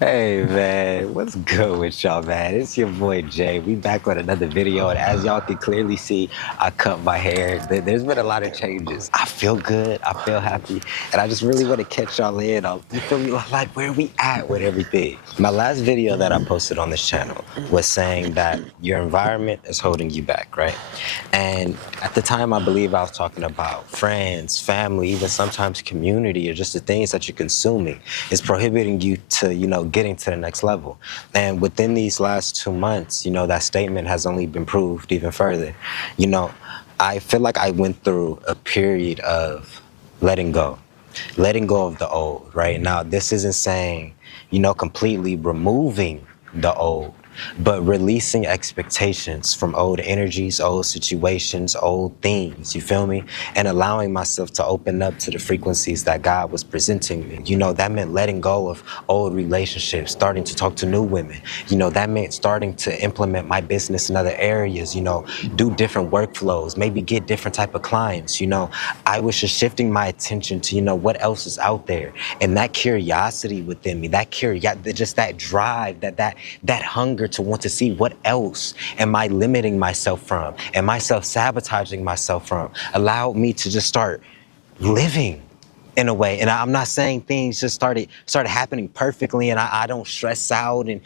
Hey man, what's good with y'all, man? It's your boy Jay. We back with another video, and as y'all can clearly see, I cut my hair. There's been a lot of changes. I feel good, I feel happy, and I just really want to catch y'all in on, you feel me, like where we at with everything. My last video that I posted on this channel was saying that your environment is holding you back, right? And at the time, I believe I was talking about friends, family, even sometimes community, or just the things that you're consuming is prohibiting you to, getting to the next level. And within these last 2 months, that statement has only been proved even further. You know, I feel like I went through a period of letting go, letting go of the old, right? Now, this isn't saying, completely removing the old, but releasing expectations from old energies, old situations, old things, you feel me? And allowing myself to open up to the frequencies that God was presenting me. That meant letting go of old relationships, starting to talk to new women. That meant starting to implement my business in other areas, do different workflows, maybe get different type of clients. I was just shifting my attention to, what else is out there. And that curiosity within me, just that drive, that hunger to want to see what else am I limiting myself from? Am I self-sabotaging myself from? Allowed me to just start living in a way. And I'm not saying things just started happening perfectly and I don't stress out and,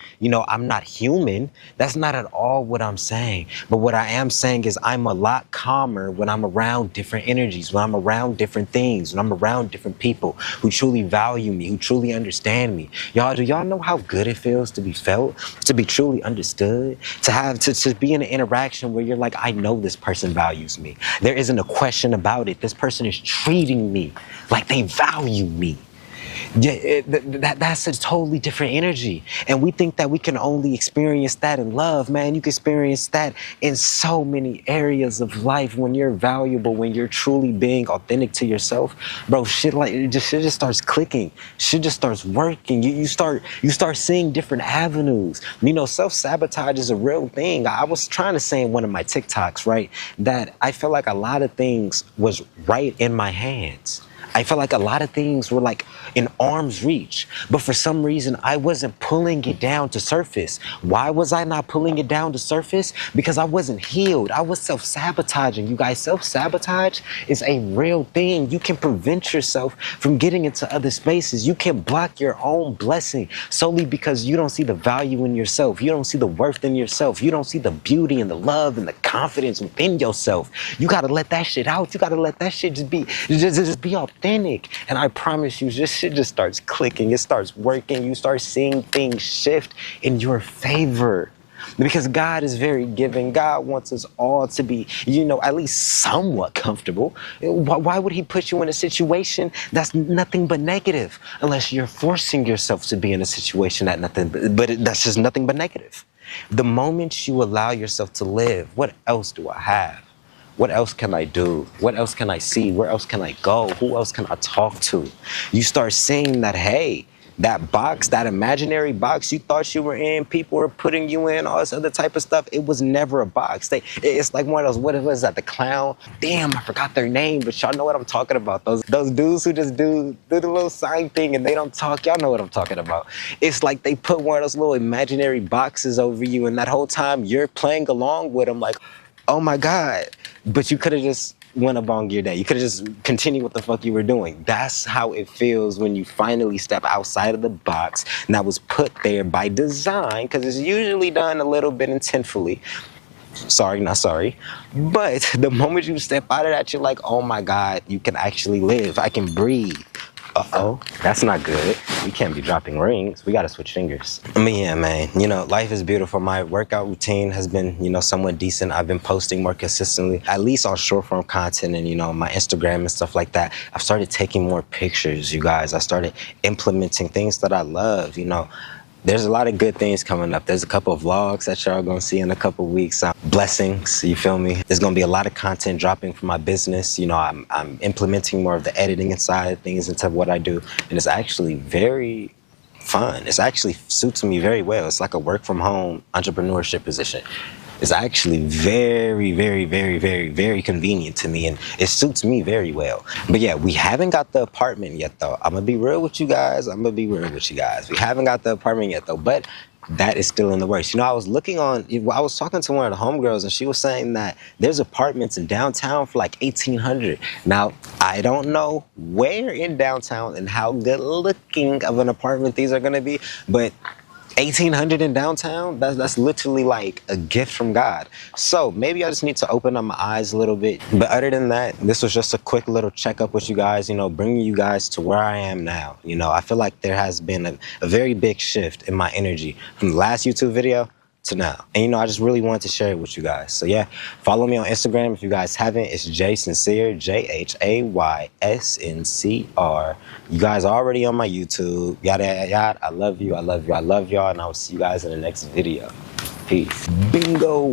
I'm not human. That's not at all what I'm saying. But what I am saying is I'm a lot calmer when I'm around different energies, when I'm around different things, when I'm around different people who truly value me, who truly understand me. Do y'all know how good it feels to be felt, to be truly understood, to be in an interaction where you're like, I know this person values me. There isn't a question about it. This person is treating me like they value me. Yeah, that's a totally different energy. And we think that we can only experience that in love, man. You can experience that in so many areas of life when you're valuable, when you're truly being authentic to yourself. Bro, shit just starts clicking. Shit just starts working. You start seeing different avenues. Self-sabotage is a real thing. I was trying to say in one of my TikToks, right, that I feel like a lot of things was right in my hands. I felt like a lot of things were like in arm's reach, but for some reason I wasn't pulling it down to surface. Why was I not pulling it down to surface? Because I wasn't healed. I was self-sabotaging. You guys, self-sabotage is a real thing. You can prevent yourself from getting into other spaces. You can block your own blessing solely because you don't see the value in yourself. You don't see the worth in yourself. You don't see the beauty and the love and the confidence within yourself. You got to let that shit out. You got to let that shit just be authentic. And I promise you, shit just starts clicking. It starts working. You start seeing things shift in your favor. Because God is very giving. God wants us all to be, at least somewhat comfortable. Why would he put you in a situation that's nothing but negative? Unless you're forcing yourself to be in a situation that's just nothing but negative. The moment you allow yourself to live, what else do I have? What else can I do? What else can I see? Where else can I go? Who else can I talk to? You start seeing that, hey, that box, that imaginary box you thought you were in, people were putting you in, all this other type of stuff. It was never a box. It's like one of those, what was that, the clown? Damn, I forgot their name, but y'all know what I'm talking about. Those dudes who just do the little sign thing and they don't talk. Y'all know what I'm talking about. It's like they put one of those little imaginary boxes over you, and that whole time you're playing along with them like, oh my God. But you could have just went along your day. You could have just continued what the fuck you were doing. That's how it feels when you finally step outside of the box, and that was put there by design, because it's usually done a little bit intentfully. Sorry, not sorry. But the moment you step out of that, you're like, oh my God, you can actually live. I can breathe. Uh-oh, that's not good. We can't be dropping rings. We gotta switch fingers. I mean, yeah, man, life is beautiful. My workout routine has been, somewhat decent. I've been posting more consistently, at least on short form content and, my Instagram and stuff like that. I've started taking more pictures, you guys. I started implementing things that I love, There's a lot of good things coming up. There's a couple of vlogs that y'all gonna see in a couple of weeks. Blessings, you feel me? There's gonna be a lot of content dropping for my business. I'm implementing more of the editing side of things into what I do. And it's actually very fun. It's actually suits me very well. It's like a work from home entrepreneurship position. is actually very, very, very, very, very convenient to me, and it suits me very well. But yeah, we haven't got the apartment yet, though. I'm gonna be real with you guys. We haven't got the apartment yet, though, but that is still in the works. You know, I was talking to one of the homegirls, and she was saying that there's apartments in downtown for like 1,800. Now, I don't know where in downtown and how good looking of an apartment these are gonna be, but 1,800 in downtown, that's literally like a gift from God. So maybe I just need to open up my eyes a little bit. But other than that, this was just a quick little checkup with you guys, you know, bringing you guys to where I am now. You know, I feel like there has been a very big shift in my energy from the last YouTube video to now. And you know, I just really wanted to share it with you guys. So yeah, follow me on Instagram if you guys haven't. It's Jay Sincere, JHAYSNCR. You guys are already on my YouTube. Yada yada yada. I love you, I love you, I love y'all, and I will see you guys in the next video. Peace. Bingo.